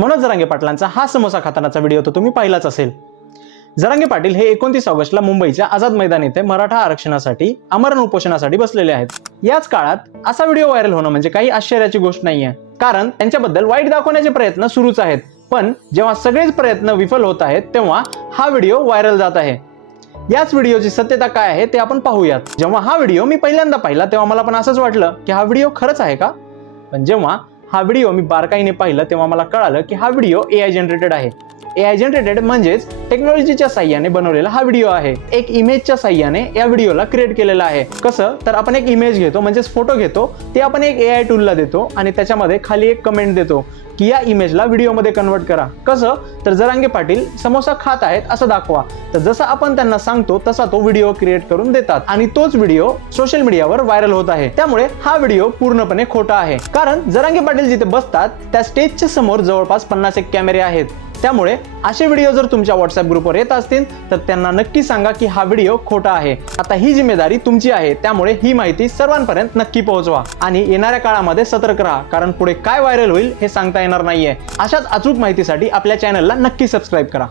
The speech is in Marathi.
मनोज जरांगे पाटलांचा हा समोसा खातानाचा व्हिडिओ तो तुम्ही पाहिलाच असेल. जरांगे पाटील हे एकोणतीस ऑगस्टला मुंबईच्या आझाद मैदान येथे मराठा आरक्षणासाठी आमरण उपोषणासाठी बसलेले आहेत. याच काळात असा व्हिडिओ व्हायरल होणं म्हणजे काही आश्चर्याची गोष्ट नाहीये. कारण त्यांच्याबद्दल वाईट दाखवण्याचे प्रयत्न सुरूच आहेत. पण जेव्हा सगळेच प्रयत्न विफल होत आहेत तेव्हा हा व्हिडिओ व्हायरल जात आहे. याच व्हिडिओची सत्यता काय आहे ते आपण पाहूयात. जेव्हा हा व्हिडिओ मी पहिल्यांदा पाहिला तेव्हा मला पण असंच वाटलं की हा व्हिडिओ खरंच आहे का? पण जेव्हा हा व्हिडिओ मी बारकाईने पाहिलं तेव्हा मला कळालं की हा व्हिडिओ ए आय जनरेटेड आहे. ए आय जनरेटेड म्हणजेच टेक्नॉलॉजीच्या साह्याने बनवलेला हा व्हिडिओ आहे. एक इमेजच्या साह्याने या व्हिडिओला क्रिएट केलेला आहे. कसं? तर आपण एक इमेज घेतो म्हणजेच फोटो घेतो. ते आपण एक ए आय टूलला देतो आणि त्याच्यामध्ये खाली एक कमेंट देतो की या इमेजला व्हिडिओमध्ये कन्वर्ट करा. कसं? तर जरांगे पाटील समोसा खात आहेत असं दाखवा. तर जसं आपण त्यांना सांगतो तसा तो व्हिडिओ क्रिएट करून देतात. आणि तोच व्हिडिओ सोशल मीडियावर व्हायरल होत आहे. त्यामुळे हा व्हिडिओ पूर्णपणे खोटा आहे. कारण जरांगे पाटील जिथे बसतात त्या स्टेजच्या समोर जवळपास पन्नास एक कॅमेरे आहेत. त्यामुळे असे व्हिडिओ जर तुमच्या व्हॉट्सअप ग्रुपवर येत असतील तर त्यांना नक्की सांगा की हा व्हिडिओ खोटा आहे. आता ही जिम्मेदारी तुमची आहे त्यामुळे ही माहिती सर्वांपर्यंत नक्की पोहोचवा आणि येणाऱ्या काळामध्ये सतर्क राहा कारण पुढे काय व्हायरल होईल हे सांगता येणार नाहीये. अशाच अचूक माहितीसाठी आपल्या चॅनलला नक्की सबस्क्राईब करा.